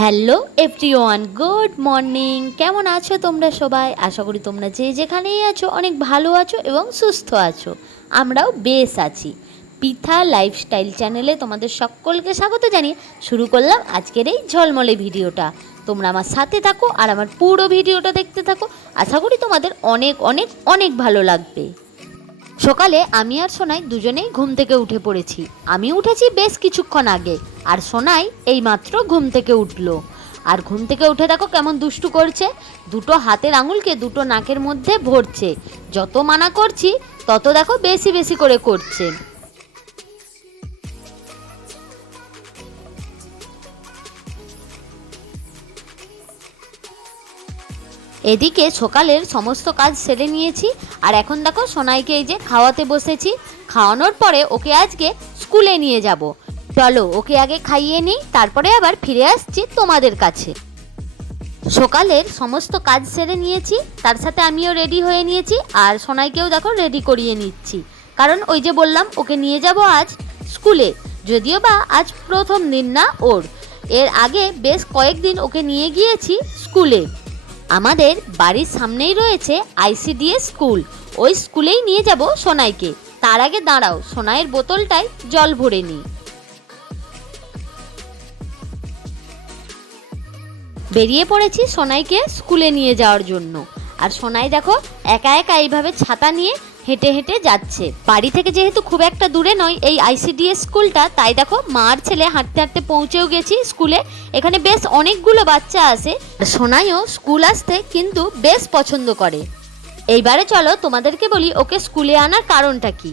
Hello everyone, good morning. কেমন আছো তোমরা সবাই? আশা করি তোমরা যে যেখানেই আছো অনেক ভালো আছো এবং সুস্থ আছো। আমরাও বেশ আছি। পিঠা লাইফস্টাইল চ্যানেলে তোমাদের সকলকে স্বাগত জানিয়ে শুরু করলাম আজকের এই ঝলমলে ভিডিওটা। তোমরা আমার সাথে থাকো আর আমার পুরো ভিডিওটা দেখতে থাকো। আশা করি তোমাদের অনেক অনেক অনেক ভালো লাগবে। সকালে আমি আর সোনাই দুজনেই ঘুম থেকে উঠে পড়েছি। আমি উঠেছি বেশ কিছুক্ষণ আগে, আর সোনাই এইমাত্র ঘুম থেকে উঠলো। আর ঘুম থেকে উঠে দেখো কেমন দুষ্টু করছে, দুটো হাতের আঙুলকে দুটো নাকের মধ্যে ভরছে। যত মানা করছি তত দেখো বেশি বেশি করে করছে। এদিকে সকালের সমস্ত কাজ সেরে নিয়েছি, আর এখন দেখো সোনাইকে এই যে খাওয়াতে বসেছি। খাওয়ানোর পরে ওকে আজকে স্কুলে নিয়ে যাব। চলো ওকে আগে খাইয়ে নিই, তারপরে আবার ফিরে আসছি তোমাদের কাছে। সকালের সমস্ত কাজ সেরে নিয়েছি, তার সাথে আমিও রেডি হয়ে নিয়েছি, আর সোনাইকেও দেখো রেডি করিয়ে নিচ্ছি। কারণ ওই যে বললাম ওকে নিয়ে যাব আজ স্কুলে, যদিও বা আজ প্রথম দিন না ওর। এর আগে বেশ কয়েকদিন ওকে নিয়ে গিয়েছি স্কুলে। আমাদের বাড়ির সামনেই রয়েছে আইসিডিএস স্কুল, ওই স্কুলেই নিয়ে যাব সোনাইকে। তার আগে দাঁড়াও, সোনাইয়ের বোতলটায় জল ভরে নিই। বেরিয়ে পড়েছি সোনাইকে স্কুলে নিয়ে যাওয়ার জন্য। আর সোনাই দেখো একা একা এইভাবে ছাতা নিয়ে হেঁটে হেঁটে যাচ্ছে। বাড়ি থেকে যেহেতু খুব একটা দূরে নয় এই আইসিডিএস স্কুলটা, তাই দেখো মা আর ছেলে হাঁটতে হাঁটতে পৌঁছেও গেছি স্কুলে। এখানে বেশ অনেকগুলো বাচ্চা আসে। সোনাইও স্কুল আসতে কিন্তু বেশ পছন্দ করে। এইবারে চলো তোমাদেরকে বলি ওকে স্কুলে আনার কারণটা কি।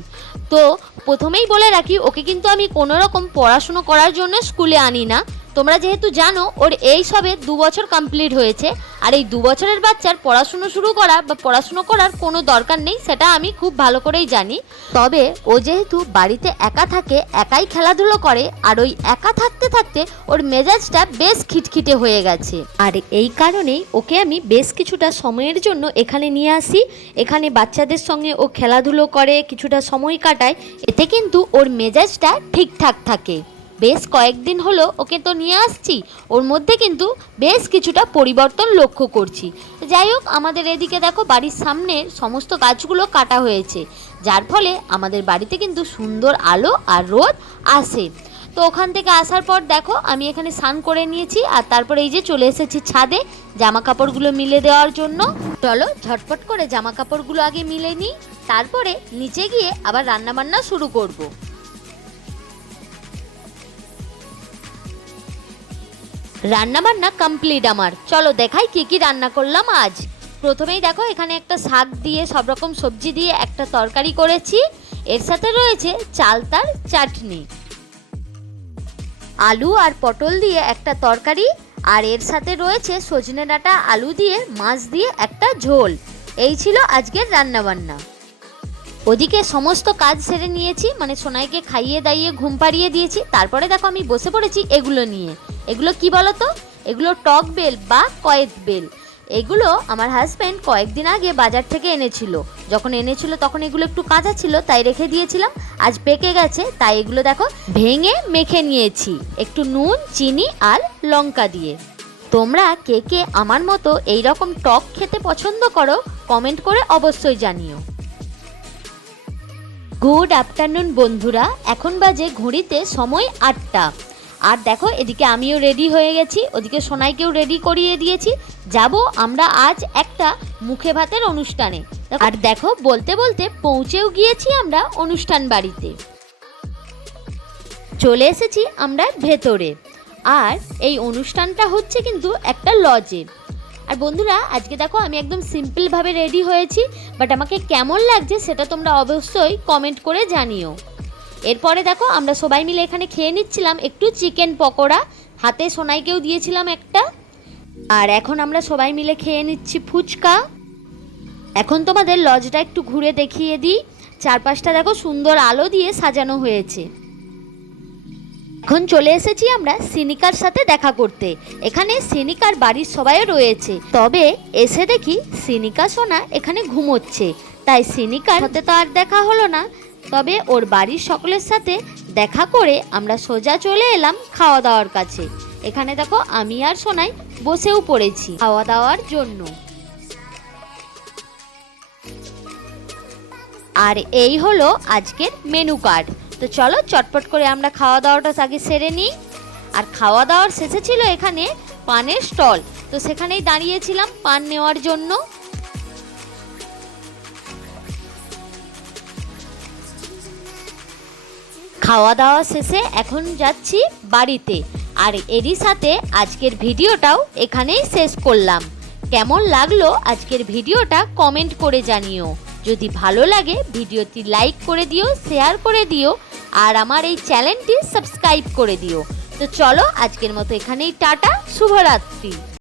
তো প্রথমেই বলে রাখি, ওকে কিন্তু আমি কোনো রকম পড়াশুনো করার জন্য স্কুলে আনি না। তোমরা যেহেতু জানো ওর এই সবে 2 বছর কমপ্লিট হয়েছে, আর এই 2 বছরের বাচ্চার পড়াশুনো শুরু করা বা পড়াশুনো করার কোনো দরকার নেই, সেটা আমি খুব ভালো করেই জানি। তবে ও যেহেতু বাড়িতে একা থাকে, একাই খেলাধুলো করে, আর ওই একা থাকতে থাকতে ওর মেজাজটা বেশ খিটখিটে হয়ে গেছে। আর এই কারণেই ওকে আমি বেশ কিছুটা সময়ের জন্য এখানে নিয়ে আসি। এখানে বাচ্চাদের সঙ্গে ও খেলাধুলো করে, কিছুটা সময় কাটায়, এতে কিন্তু ওর মেজাজটা ঠিকঠাক থাকে। বেশ কয়েকদিন হলো ওকে তো নিয়ে আসছি, ওর মধ্যে কিন্তু বেশ কিছুটা পরিবর্তন লক্ষ্য করছি। যাই হোক, আমাদের এদিকে দেখো বাড়ির সামনের সমস্ত গাছগুলো কাটা হয়েছে, যার ফলে আমাদের বাড়িতে কিন্তু সুন্দর আলো আর রোদ আসে। তো ওখান থেকে আসার পর দেখো আমি এখানে স্নান করে নিয়েছি, আর তারপরে এই যে চলে এসেছি ছাদে জামা কাপড়গুলো মিলে দেওয়ার জন্য। চলো ঝটপট করে জামা কাপড়গুলো আগে মিলে নিই, তারপরে নিচে গিয়ে আবার রান্নাবান্না শুরু করব। রান্নাবান্না কমপ্লিট আমার। চলো দেখাই কি কি রান্না করলাম আজ। প্রথমেই দেখো এখানে একটা শাক দিয়ে সব রকম সবজি দিয়ে একটা তরকারি করেছি। এর সাথে রয়েছে চালতার চাটনি, আলু আর পটল দিয়ে একটা তরকারি, আর এর সাথে রয়েছে সজনে ডাঁটা আলু দিয়ে মাছ দিয়ে একটা ঝোল। এই ছিল আজকের রান্নাবান্না। ওদিকে সমস্ত কাজ সেরে নিয়েছি, মানে সোনাইকে খাইয়ে দাইয়ে ঘুম পাড়িয়ে দিয়েছি। তারপরে দেখো আমি বসে পড়েছি এগুলো নিয়ে। এগুলো কি বলো তো? এগুলো টক বেল বা কয়েদ বেল। এগুলো আমার হাজব্যান্ড কয়েকদিন আগে বাজার থেকে এনেছিল। যখন এনেছিল তখন এগুলো একটু কাঁচা ছিল, তাই রেখে দিয়েছিলাম। আজ পেকে গেছে, তাই এগুলো দেখো ভেঙে মেখে নিয়েছি একটু নুন চিনি আর লঙ্কা দিয়ে। তোমরা কে কে আমার মতো এই রকম টক খেতে পছন্দ করো কমেন্ট করে অবশ্যই জানিও। গুড আফটারনুন বন্ধুরা, এখন বাজে ঘড়িতে সময় 8টা। আর দেখো এদিকে আমিও রেডি হয়ে গেছি, ওদিকে সোনাইকেও রেডি করিয়ে দিয়েছি। যাব আমরা আজ একটা মুখে ভাতের অনুষ্ঠানে। আর দেখো বলতে বলতে পৌঁছেও গিয়েছি আমরা অনুষ্ঠান বাড়িতে। চলে এসেছি আমরা ভেতরে। আর এই অনুষ্ঠানটা হচ্ছে কিন্তু একটা লজে। আর বন্ধুরা আজকে দেখো আমি একদম সিম্পলভাবে রেডি হয়েছি, বাট আমাকে কেমন লাগছে সেটা তোমরা অবশ্যই কমেন্ট করে জানিও। এরপরে দেখো আমরা সবাই মিলে এখানে খেয়ে নিচ্ছিলাম একটু চিকেন পকোড়া, হাতে সোনাইকেও দিয়েছিলাম একটা। আর এখন আমরা সবাই মিলে খেয়ে নিচ্ছি ফুচকা। এখন তোমাদের লজটা একটু ঘুরে দেখিয়ে দিই। চারপাশটা দেখো সুন্দর আলো দিয়ে সাজানো হয়েছে। এখন চলে এসেছি আমরা সিনিকার সাথে দেখা করতে। এখানে সিনিকার বাড়ির সবাইও রয়েছে, তবে এসে দেখি সিনিকা সোনা এখানে ঘুমোচ্ছে, তাই সিনিকার সাথে তো আর দেখা হলো না। তবে ওর বাড়ির সকলের সাথে দেখা করে আমরা সোজা চলে এলাম খাওয়া দাওয়ার কাছে। এখানে দেখো আমি আর সোনাই বসেও পড়েছি খাওয়া দাওয়ার জন্য। আর এই হলো আজকের মেনু কার্ড। তো চলো চটপট করে আমরা খাওয়া দাওয়াটা আগে সেরে নিই। আর খাওয়া দাওয়ার শেষে ছিল এখানে পানের স্টল, তো সেখানেই দাঁড়িয়েছিলাম পান নেওয়ার জন্য। খাওয়া দাওয়া শেষে এখন যাচ্ছি বাড়িতে। আর এরই সাথে আজকের ভিডিওটাও এখানেই শেষ করলাম। কেমন লাগলো আজকের ভিডিওটা কমেন্ট করে জানিও। যদি ভালো লাগে ভিডিওটি লাইক করে দিও, শেয়ার করে দিও, আর আমার এই চ্যানেলটি সাবস্ক্রাইব করে দিও। তো চলো আজকের মতো এখানেই টাটা, শুভরাত্রি।